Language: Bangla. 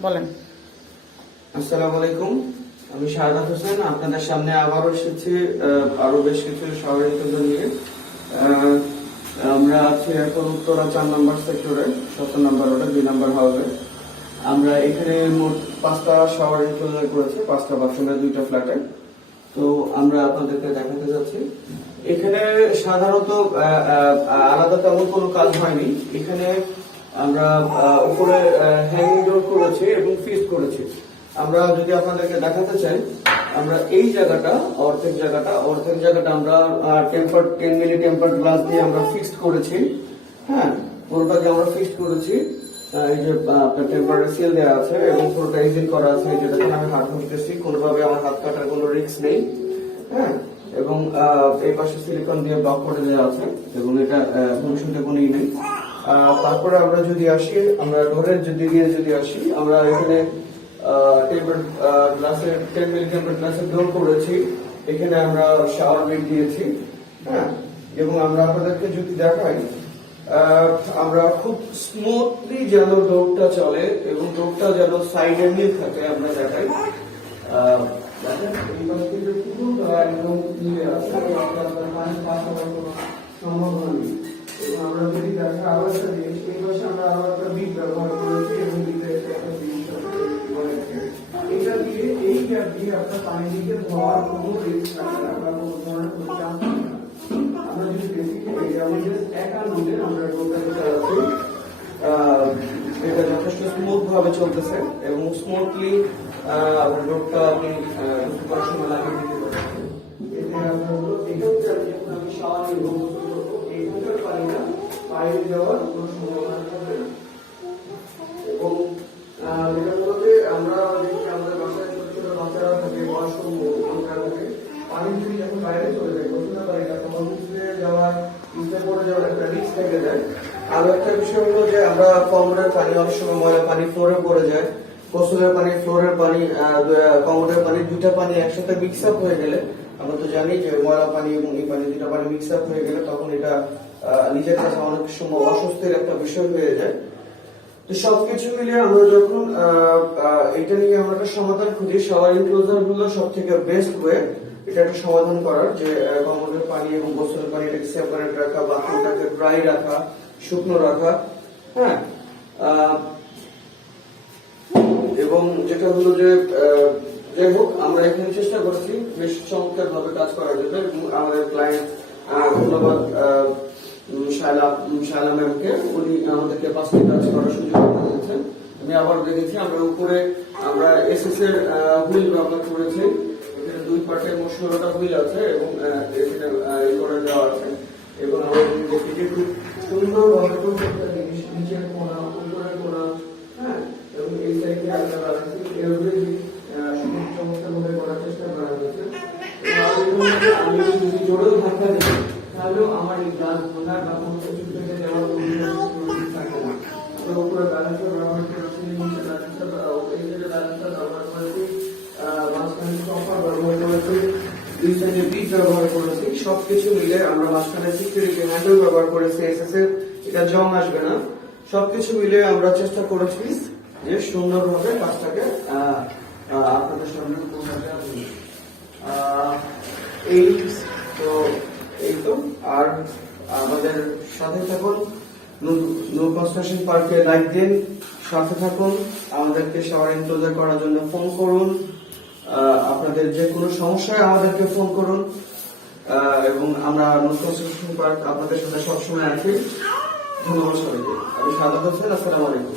বলেন। আসসালামু আলাইকুম, আমি শাহাদাত হোসেন আপনাদের সামনে আবারও এসেছি আরো বেশ কিছু শহরের নিয়ে। আহ, আমরা আছি এখন উত্তরা 4 নম্বর সেক্টরে 17 নম্বর ওটা 2 নম্বর হাউসে। আমরা এখানে মোট 5টা শাওয়ার ইনক্লুড করেছি, 5টা বাথরুমের 2টা ফ্ল্যাটে। তো আমরা আপনাদেরকে দেখাতে যাচ্ছি। এখানে সাধারণত আলাদা তেমন কোনো কাজ হয়নি। এখানে আমরা উপরে হ্যাঙ্গিং ডোর করেছি এবং ফিক্সড করেছি। আমরা যদি আপনাদেরকে দেখাতে চাই, আমরা এই অর্ধেক জায়গাটা আমরা টেম্পার 10 মিলি টেম্পার গ্লাস দিয়ে আমরা ফিক্সড করেছি। হ্যাঁ, পুরোটাকে আমরা ফিক্সড করেছি। এই যে আপনার টেম্পারের সিল দেওয়া আছে এবং পুরোটা ইজিল করা আছে, যেটাতে আমি হাত ধরতেছি, কোনোভাবে আমার হাত কাটার কোনো রিস্ক নেই। হ্যাঁ, এবং এই পাশে সিলিকন দিয়ে ব্লক করে দেওয়া আছে এবং এটা ভবিষ্যতে কোনো নেই। তারপরে আমরা যদি আসি, আমরা ডোরের যদি আসি, আমরা এখানে টেম্পার গ্লাসের 10 মিলি টেম্পার গ্লাসের ডোর করেছি। এখানে আমরা শাওয়ার বেড দিয়েছি। হ্যাঁ, এবং আমরা আপনাদেরকে যদি দেখাই, আমরা খুব স্মুথলি যেন ডোরটা চলে এবং ডোরটা যেন সাইডে মিল থাকে, আমরা দেখাই। একদম মিলে আছে, সম্ভাবনা নেই। এবং আমরা যদি দেখা আরো একটা জিনিস, এই পাশে আমরা আরো একটা বিট ব্যবহার করেছি এবং বিটের একটা জিনিস এটা দিয়ে এই গ্যাপ দিয়ে আপনার পানি দিকে ধোয়ার কোনো রিস্ক থাকে না বা কোনো ধরনের কোনো চান্স থাকে না। আমরা যদি বেসিক্যালি আমি জাস্ট একা নদে আমরা ডোরটাকে চালাচ্ছি, এটা যথেষ্ট স্মুথ ভাবে চলতেছে এবং স্মুথলি ডোরটা আপনি করার সময় লাগিয়ে দিতে পারছেন। এতে আপনার হলো এখানে আমি শাওয়ার নিব, এইখানকার পানিটা বাইরে যাওয়ার কোনো সম্ভাবনা থাকবে না। এবং যেটা হলো যে আমরা দেখি আমাদের বাসায় ছোট ছোট বাচ্চারা থাকে, বয়স্ক লোকেরা থাকে, পানি যদি যখন বাইরে চলে যায় গোসলের পানিটা, তখন মুছতে পড়ে যাওয়ার একটা রিস্ক থেকে যায়। আরো একটা বিষয় হলো যে আমরা কমোডের পানি, অনেক সময় ময়লা পানি ফ্লোরে পড়ে যায়, গোসলের পানি, ফ্লোরের পানি, কমোডের পানি, দুইটা পানি একসাথে মিক্স আপ হয়ে গেলে, আমরা তো জানি যে ময়লা পানি এবং এই পানি দুটা পানি মিক্স আপ হয়ে গেলে তখন এটা নিজের কাছে অনেক সময় অস্বস্তির একটা বিষয় হয়ে যায়। তো সবকিছু মিলিয়ে আমরা যখন এটা নিয়ে আমরা একটা সমাধান খুঁজি, শাওয়ার এনক্লোজার গুলো সব থেকে বেস্ট ওয়ে এটা একটা সমাধান করার, যে কমোডের পানি এবং গোসলের পানি এটাকে সেপারেট রাখা, বাথরুমটাকে ড্রাই রাখা, শুকনো রাখা। হ্যাঁ, এবং যেটা হলো যে যাই হোক, আমরা এখানে চেষ্টা করছি বেশ চমৎকার ভাবে কাজ করার জন্য। এবং আমাদের ক্লায়েন্ট, ধন্যবাদ শায়লা ম্যামকে, উনি আমাদেরকে 5টি কাজ করার সুযোগ দিয়েছেন। আমি আবার দেখেছি আমরা উপরে আমরা এসএস এর হুইল ব্যবহার করেছি। এখানে 2 পার্টে মোট 16টা হুইল আছে এবং এখানে এই করে দেওয়া আছে। এবং আমরা দেখি যে খুব সুন্দরভাবে প্রত্যেকটা জিনিস, নিচের কোণা, উপরের কোণা, হ্যাঁ, এবং এই সাইডে আমরা রাখছি, এভাবে চমৎকারভাবে করার চেষ্টা করা হয়েছে। আমি যদি জোরেও ধাক্কা দিই তাহলেও আমার এই গ্লাস ভাঙার বা কোনো কিছু থেকে যাওয়ার থাকে না। আমরা উপরে ব্যালেন্সার ব্যবহার করেছি, নিচে ব্যালেন্সার, এই সাইডে ব্যালেন্সার ব্যবহার করেছি, মাঝখানে সফা ব্যবহার করেছি, 2 সাইডে বিট ব্যবহার করেছি। সবকিছু মিলে আমরা মাঝখানে সিকিউরিটি হ্যান্ডেল ব্যবহার করেছি, এসএস এর, এটা জং আসবে না। সবকিছু মিলে আমরা চেষ্টা করেছি যে সুন্দরভাবে কাজটাকে আপনাদের সামনে পৌঁছাতে হবে। এই তো আর আমাদের সাথে থাকুন, নূর কনস্ট্রাকশন পার্কে লাইক দিন, সাথে থাকুন, আমাদেরকে শাওয়ার এনক্লোজার করার জন্য ফোন করুন, আপনাদের যে কোনো সমস্যায় আমাদেরকে ফোন করুন, এবং আমরা নূর কনস্ট্রাকশন পার্ক আপনাদের সাথে সবসময় আছি। ধন্যবাদ সবাইকে। আমি শাহাদাত হোসেন, আসসালামু আলাইকুম।